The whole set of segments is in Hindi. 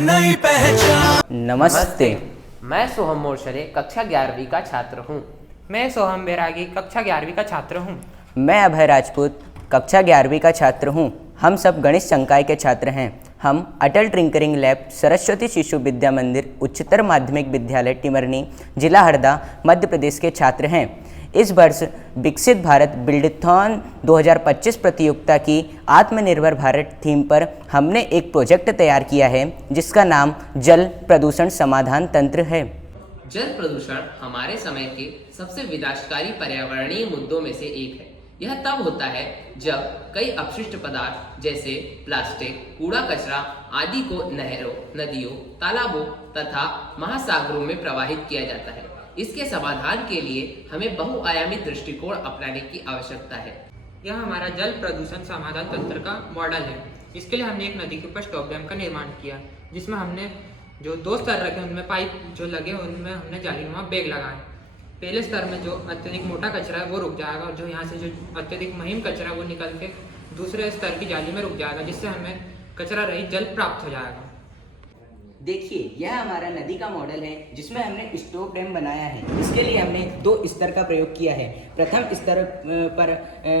नई पहचान। नमस्ते। मैं सोहम मोरशरे कक्षा 11वीं का छात्र हूँ। मैं सोहम बैरागी कक्षा 11वीं का छात्र हूँ। मैं अभय राजपूत कक्षा 11वीं का छात्र हूँ। हम सब गणित संकाय के छात्र हैं। हम अटल टिंकरिंग लैब सरस्वती शिशु विद्या मंदिर उच्चतर माध्यमिक विद्यालय टिमरनी, जिला हरदा, मध्य प्रदेश के छात्र हैं। इस वर्ष विकसित भारत बिल्डथॉन 2025 प्रतियोगिता की आत्मनिर्भर भारत थीम पर हमने एक प्रोजेक्ट तैयार किया है जिसका नाम जल प्रदूषण समाधान तंत्र है। जल प्रदूषण हमारे समय के सबसे विनाशकारी पर्यावरणीय मुद्दों में से एक है। यह तब होता है जब कई अपशिष्ट पदार्थ जैसे प्लास्टिक, कूड़ा कचरा आदि को नहरों, नदियों, तालाबों तथा महासागरों में प्रवाहित किया जाता है। इसके समाधान के लिए हमें बहुआयामी दृष्टिकोण अपनाने की आवश्यकता है। यह हमारा जल प्रदूषण समाधान तंत्र का मॉडल है। इसके लिए हमने एक नदी के ऊपर स्टॉप डैम का निर्माण किया, जिसमें हमने जो 2 स्तर रखे उनमें पाइप जो लगे उनमें हमने जालीनुमा बैग लगाए। पहले स्तर में जो अत्यधिक मोटा कचरा है वो रुक जाएगा और जो यहाँ से जो अत्यधिक महीन कचरा है वो निकल के दूसरे स्तर की जाली में रुक जाएगा, जिससे हमें कचरा रहित जल प्राप्त हो जाएगा। देखिए, यह हमारा नदी का मॉडल है जिसमें हमने स्टॉप डैम बनाया है। इसके लिए हमने 2 स्तर का प्रयोग किया है। प्रथम स्तर पर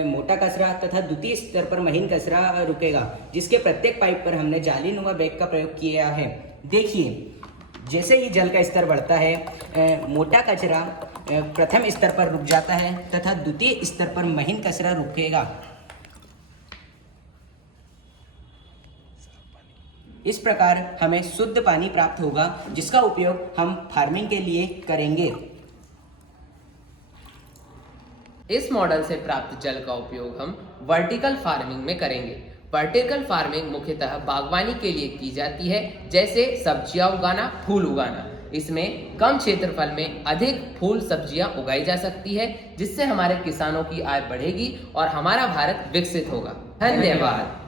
मोटा कचरा तथा द्वितीय स्तर पर महीन कचरा रुकेगा, जिसके प्रत्येक पाइप पर हमने जालीनुमा बैग का प्रयोग किया है। देखिए, जैसे ही जल का स्तर बढ़ता है, मोटा कचरा प्रथम स्तर पर रुक जाता है तथा द्वितीय स्तर पर महीन कचरा रुकेगा। इस प्रकार हमें शुद्ध पानी प्राप्त होगा, जिसका उपयोग हम फार्मिंग के लिए करेंगे। इस मॉडल से प्राप्त जल का उपयोग हम वर्टिकल फार्मिंग में करेंगे। वर्टिकल फार्मिंग मुख्यतः बागवानी के लिए की जाती है, जैसे सब्जियां उगाना, फूल उगाना। इसमें कम क्षेत्रफल में अधिक फूल सब्जियां उगाई जा सकती है, जिससे हमारे किसानों की आय बढ़ेगी और हमारा भारत विकसित होगा। धन्यवाद।